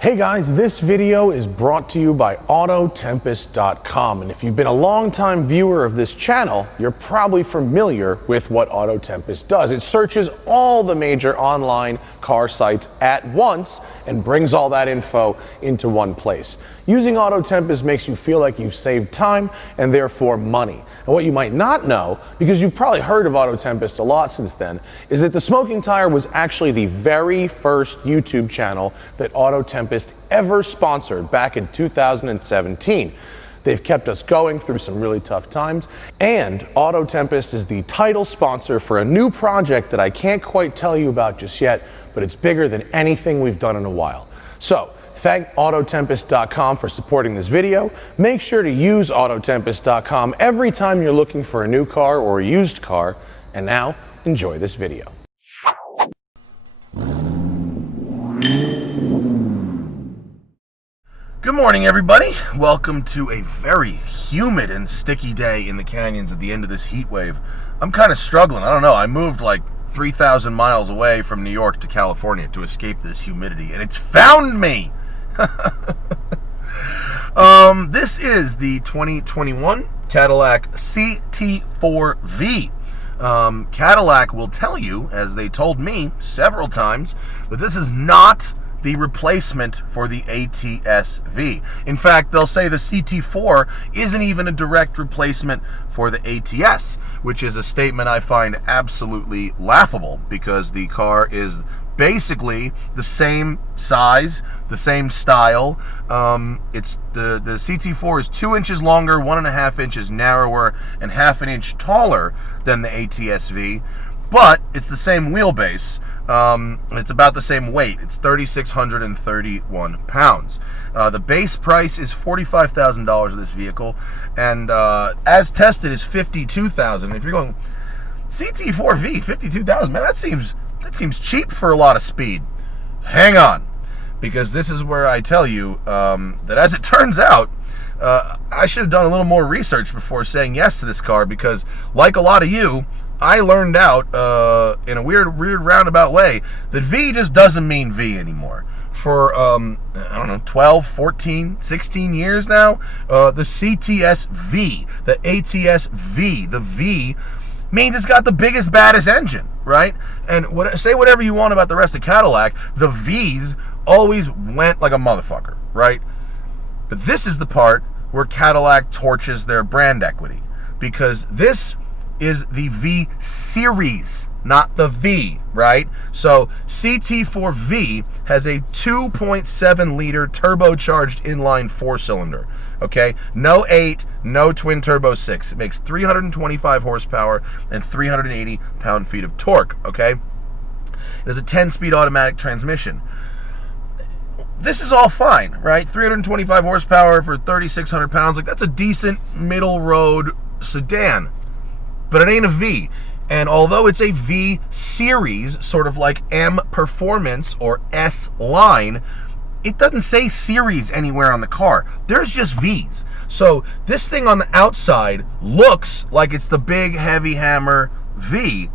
Hey guys, this video is brought to you by Autotempest.com, and if you've been a long-time viewer of this channel, you're probably familiar with what Autotempest does. It searches all the major online car sites at once and brings all that info into one place. Using Autotempest makes you feel like you've saved time and therefore money. And what you might not know, because you've probably heard of Autotempest a lot since then, is that The Smoking Tire was actually the very first YouTube channel that Autotempest ever sponsored back in 2017. They've kept us going through some really tough times, and Autotempest is the title sponsor for a new project that I can't quite tell you about just yet, but it's bigger than anything we've done in a while. So, thank Autotempest.com for supporting this video. Make sure to use Autotempest.com every time you're looking for a new car or a used car, and now, enjoy this video. Good morning, everybody. Welcome to a very humid and sticky day in the canyons at the end of this heat wave. I'm kind of struggling. I don't know. I moved like 3,000 miles away from New York to California to escape this humidity, and it's found me. This is the 2021 Cadillac CT4-V. Cadillac will tell you, as they told me several times, that this is not the replacement for the ATS-V. In fact, they'll say the CT4 isn't even a direct replacement for the ATS, which is a statement I find absolutely laughable because the car is basically the same size, the same style. It's the CT4 is 2 inches longer, 1.5 inches narrower, and half an inch taller than the ATS-V, but it's the same wheelbase. And it's about the same weight. It's 3,631 pounds. The base price is $45,000 of this vehicle, and as tested is $52,000. If you're going CT4V, $52,000, man, that seems cheap for a lot of speed. Hang on, because this is where I tell you that, as it turns out, I should have done a little more research before saying yes to this car, because like a lot of you, I learned out in a weird roundabout way that V just doesn't mean V anymore. For, I don't know, 12, 14, 16 years now, the CTS-V, the ATS-V, the V means it's got the biggest, baddest engine, right? And say whatever you want about the rest of Cadillac, the Vs always went like a motherfucker, right? But this is the part where Cadillac torches their brand equity, because this is the V series, not the V, right? So CT4V has a 2.7 liter turbocharged inline 4-cylinder, okay? No 8, no twin turbo 6. It makes 325 horsepower and 380 pound-feet of torque, okay? It has a 10-speed automatic transmission. This is all fine, right? 325 horsepower for 3,600 pounds. Like, that's a decent middle road sedan. But it ain't a V. And although it's a V series, sort of like M Performance or S line, it doesn't say series anywhere on the car. There's just Vs. So this thing on the outside looks like it's the big heavy hammer V,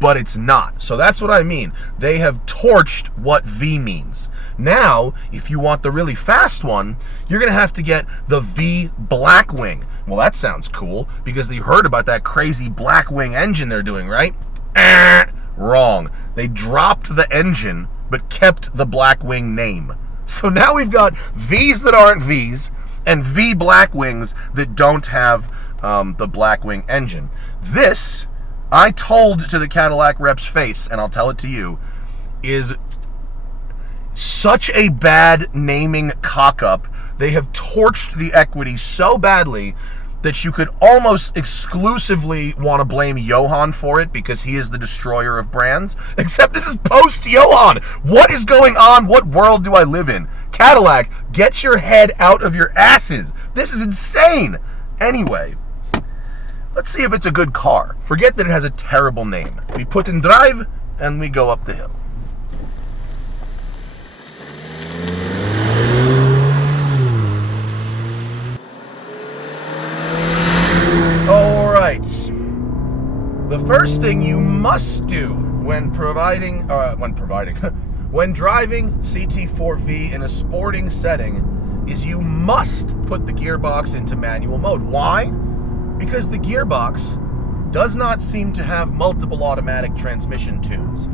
but it's not. So that's what I mean. They have torched what V means. Now, if you want the really fast one, you're going to have to get the V Blackwing. Well, that sounds cool, because you heard about that crazy Blackwing engine they're doing, right? Wrong. They dropped the engine, but kept the Blackwing name. So now we've got Vs that aren't Vs, and V Blackwings that don't have the Blackwing engine. This, I told to the Cadillac rep's face, and I'll tell it to you, is such a bad naming cock-up. They have torched the equity so badly that you could almost exclusively want to blame Johan for it, because he is the destroyer of brands. Except this is post-Johan. What is going on? What world do I live in? Cadillac, get your head out of your asses. This is insane. Anyway, let's see if it's a good car. Forget that it has a terrible name. We put in drive, and we go up the hill. The first thing you must do when when driving CT4V in a sporting setting is you must put the gearbox into manual mode. Why? Because the gearbox does not seem to have multiple automatic transmission tunes.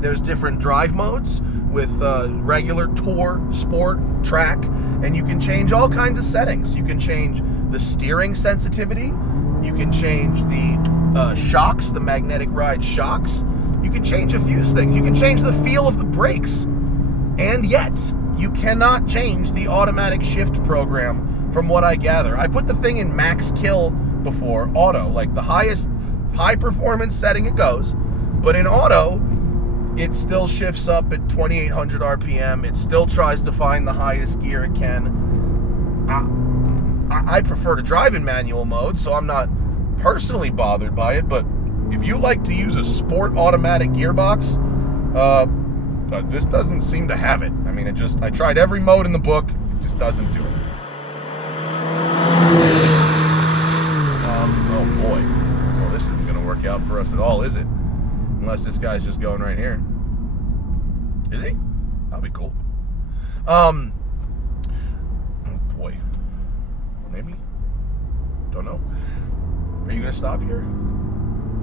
There's different drive modes with regular, tour, sport, track, and you can change all kinds of settings. You can change the steering sensitivity. You can change the shocks, the magnetic ride shocks. You can change a few things. You can change the feel of the brakes. And yet, you cannot change the automatic shift program from what I gather. I put the thing in max kill before, auto, like the highest high performance setting it goes. But in auto, it still shifts up at 2,800 RPM. It still tries to find the highest gear it can. I prefer to drive in manual mode, so I'm not personally bothered by it. But if you like to use a sport automatic gearbox, this doesn't seem to have it. I mean, I tried every mode in the book. It just doesn't do it. Oh boy. Well, this isn't going to work out for us at all, is it? Unless this guy's just going right here. Is he? That'll be cool. Oh boy. Maybe? Don't know. Are you going to stop here?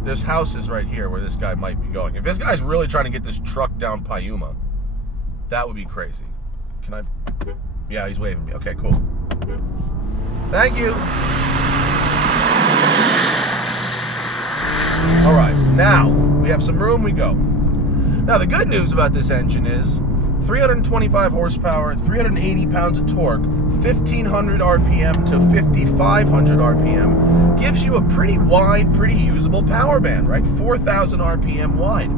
There's houses right here where this guy might be going. If this guy's really trying to get this truck down Payuma, that would be crazy. Can I? Yeah, he's waving me. Okay, cool. Thank you. All right, now we have some room, we go. Now, the good news about this engine is 325 horsepower, 380 pounds of torque, 1,500 RPM to 5,500 RPM gives you a pretty wide, pretty usable power band, right? 4,000 RPM wide.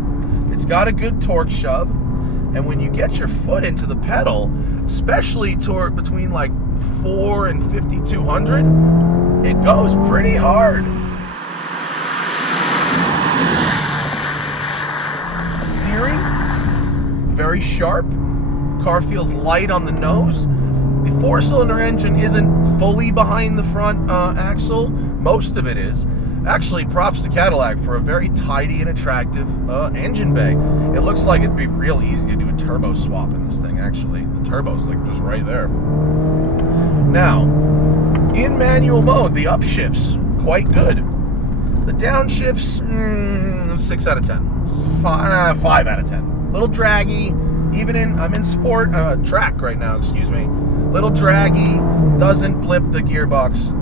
It's got a good torque shove, and when you get your foot into the pedal, especially torque between like 4 and 5,200, it goes pretty hard. Steering, very sharp. Car feels light on the nose. The 4-cylinder engine isn't fully behind the front axle. Most of it is. Actually, props to Cadillac for a very tidy and attractive engine bay. It looks like it'd be real easy to do a turbo swap in this thing, actually. The turbo's like just right there. Now, in manual mode, the upshifts, quite good. The downshifts, 6 out of 10. 5 out of 10. A little draggy. I'm in sport, track right now, excuse me. Little draggy, doesn't blip the gearbox,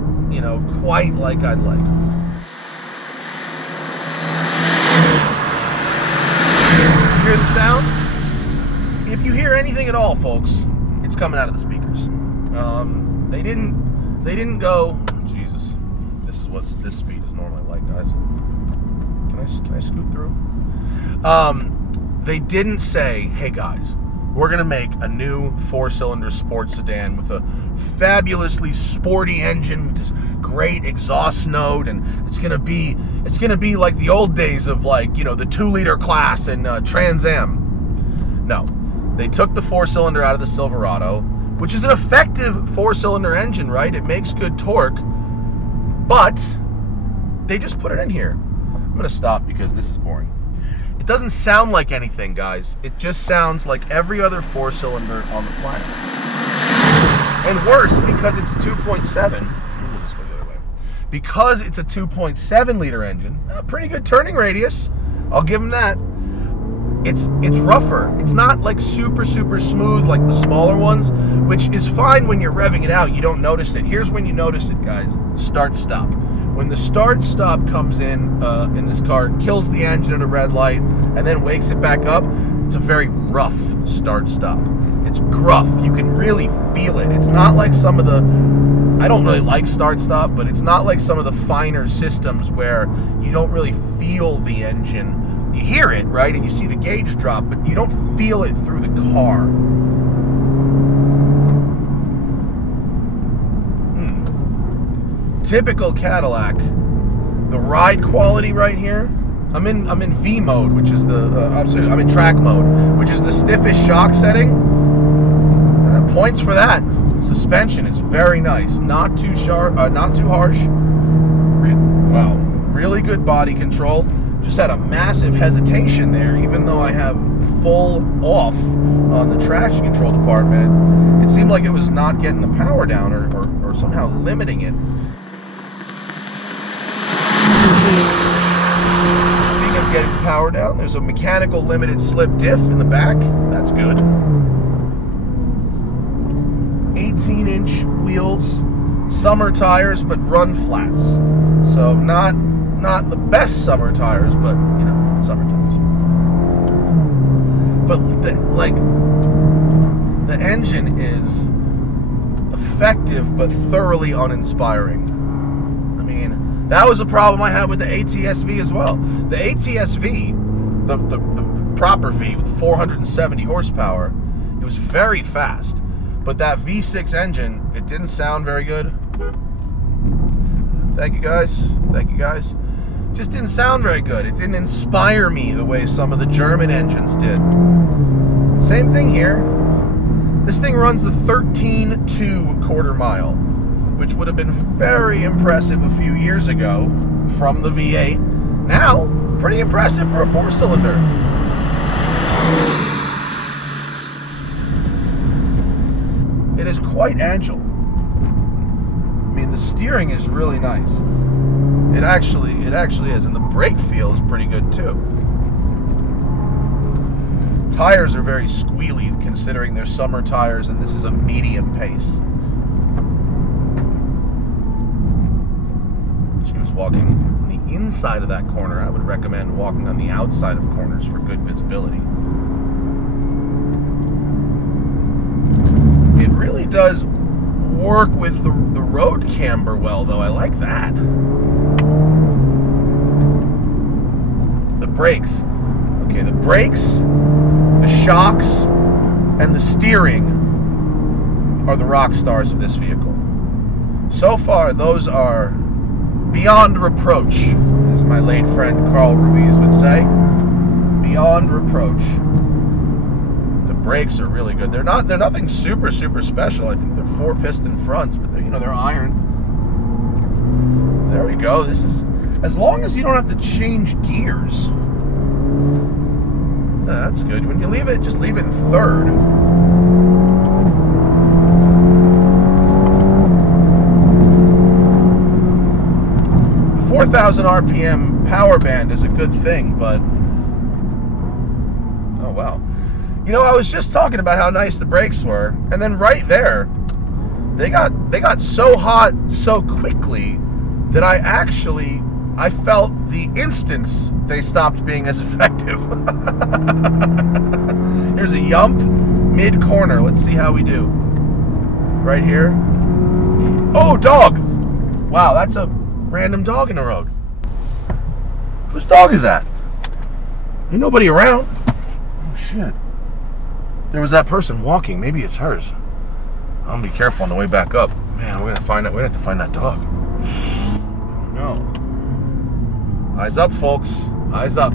quite like I'd like. Hear the sound? If you hear anything at all, folks, it's coming out of the speakers. They didn't go, Jesus, this is what this speed is normally like, guys. Can I scoot through? They didn't say, hey guys, we're going to make a new 4-cylinder sports sedan with a fabulously sporty engine with this great exhaust note, and it's going to be like the old days of, like, the 2-liter class and Trans Am. No. They took the 4-cylinder out of the Silverado, which is an effective 4-cylinder engine, right? It makes good torque, but they just put it in here. I'm going to stop because this is boring. It doesn't sound like anything, guys. It just sounds like every other 4-cylinder on the planet. And worse, because it's 2.7. Let's go the other way. Because it's a 2.7 liter engine, a pretty good turning radius. I'll give them that. It's rougher. It's not like super smooth like the smaller ones, which is fine when you're revving it out. You don't notice it. Here's when you notice it, guys. Start, stop. When the start-stop comes in this car, kills the engine at a red light, and then wakes it back up, it's a very rough start-stop. It's gruff. You can really feel it. It's not like some of the... I don't really like start-stop, but it's not like some of the finer systems where you don't really feel the engine. You hear it, right, and you see the gauge drop, but you don't feel it through the car. Typical Cadillac. The ride quality right here. I'm in V mode, which is I'm in track mode, which is the stiffest shock setting. Points for that. Suspension is very nice, not too sharp, not too harsh. Really good body control. Just had a massive hesitation there, even though I have full off on the traction control department, it seemed like it was not getting the power down or somehow limiting it. Speaking of getting the power down, there's a mechanical limited slip diff in the back. That's good. 18-inch wheels, summer tires, but run flats. So not the best summer tires, but you know, summer tires. But the engine is effective but thoroughly uninspiring. I mean, that was a problem I had with the ATS-V as well. The ATS-V, the proper V with 470 horsepower, it was very fast. But that V6 engine, it didn't sound very good. Thank you guys. Thank you guys. Just didn't sound very good. It didn't inspire me the way some of the German engines did. Same thing here. This thing runs the 13.2 quarter mile, which would have been very impressive a few years ago from the V8. Now, pretty impressive for a 4-cylinder. It is quite agile. I mean, the steering is really nice. It actually is, and the brake feel is pretty good too. Tires are very squealy considering they're summer tires and this is a medium pace. She was walking on the inside of that corner. I would recommend walking on the outside of corners for good visibility. It really does work with the road camber well, though. I like that. The brakes. Okay, the brakes, the shocks, and the steering are the rock stars of this vehicle. So far, those are beyond reproach, as my late friend Carl Ruiz would say. Beyond reproach. The brakes are really good. They're nothing super special. I think they're 4-piston fronts, but they're iron. There we go. This is, as long as you don't have to change gears. That's good. When you leave it, just leave it in third. The 4,000 RPM power band is a good thing, but oh wow. I was just talking about how nice the brakes were, and then right there, they got so hot so quickly that I felt the instance they stopped being as effective. Here's a yump mid-corner. Let's see how we do. Right here. Oh, dog! Wow, that's a random dog in the road. Whose dog is that? Ain't nobody around. Oh, shit. There was that person walking. Maybe it's hers. I'm gonna be careful on the way back up. Man, we're gonna have to find that dog. Oh, no. Eyes up, folks. Eyes up.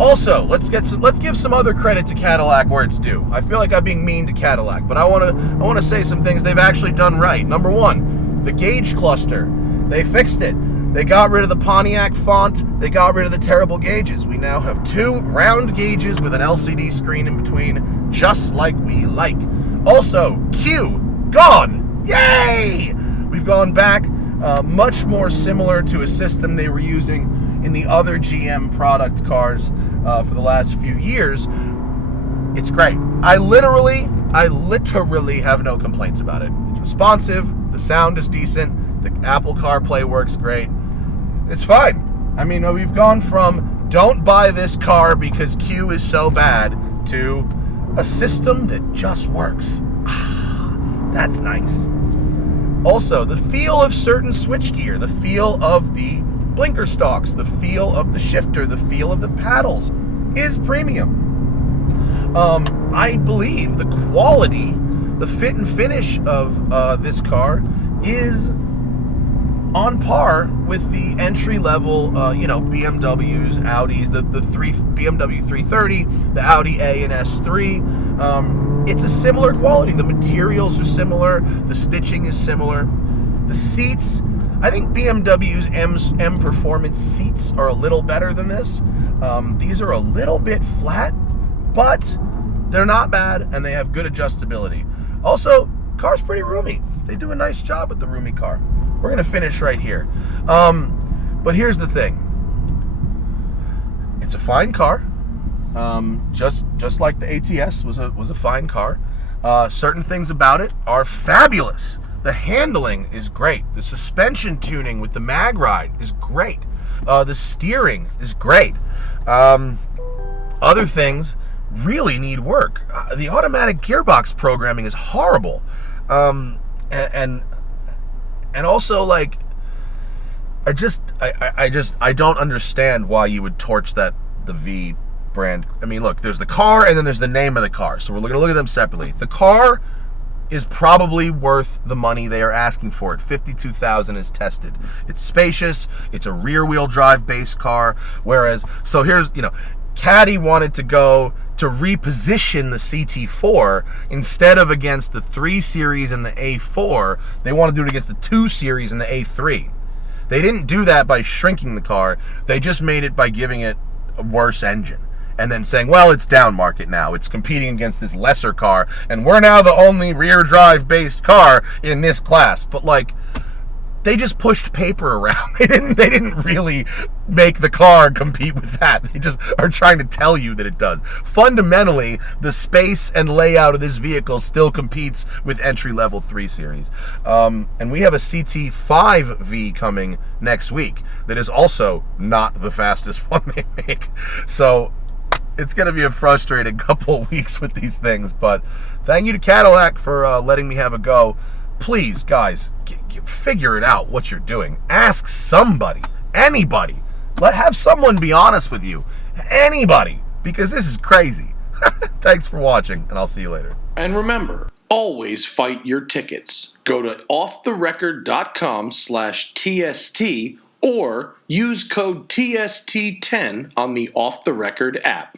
Also, let's give some other credit to Cadillac where it's due. I feel like I'm being mean to Cadillac, but I want to say some things they've actually done right. Number one, the gauge cluster. They fixed it. They got rid of the Pontiac font. They got rid of the terrible gauges. We now have 2 round gauges with an LCD screen in between, just like we like. Also, Q, gone! Yay! We've gone back, much more similar to a system they were using in the other GM product cars for the last few years. It's great. I literally have no complaints about it. It's responsive, the sound is decent, the Apple CarPlay works great. It's fine. I mean, we've gone from don't buy this car because Q is so bad to a system that just works. That's nice. Also, the feel of certain switchgear, the feel of the blinker stalks, the feel of the shifter, the feel of the paddles is premium. I believe the quality, the fit and finish of this car is on par with the entry-level, BMWs, Audis, the BMW 330, the Audi A and S3. It's a similar quality. The materials are similar. The stitching is similar. The seats, I think BMW's M Performance seats are a little better than this. These are a little bit flat, but they're not bad, and they have good adjustability. Also, car's pretty roomy. They do a nice job with the roomy car. We're gonna finish right here. But here's the thing. It's a fine car. Just like the ATS was a fine car. Certain things about it are fabulous. The handling is great. The suspension tuning with the mag ride is great. The steering is great. Other things really need work. The automatic gearbox programming is horrible. And also, like, I don't understand why you would torch the V brand. I mean, look, there's the car and then there's the name of the car. So we're going to look at them separately. The car is probably worth the money they are asking for it. $52,000 is tested. It's spacious. It's a rear-wheel drive based car. Whereas, so here's, Caddy wanted to go to reposition the CT4 instead of against the 3 Series and the A4. They want to do it against the 2 Series and the A3. They didn't do that by shrinking the car. They just made it by giving it a worse engine. And then saying, well, it's down market now. It's competing against this lesser car. And we're now the only rear drive based car in this class. But, like, they just pushed paper around. They didn't really make the car compete with that. They just are trying to tell you that it does. Fundamentally, the space and layout of this vehicle still competes with entry-level 3 Series. And we have a CT5V coming next week that is also not the fastest one they make. So it's going to be a frustrating couple of weeks with these things. But thank you to Cadillac for letting me have a go. Please, guys, figure it out what you're doing. Ask somebody, anybody. Have someone be honest with you. Anybody, because this is crazy. Thanks for watching, and I'll see you later. And remember, always fight your tickets. Go to offtherecord.com/TST or use code TST10 on the Off the Record app.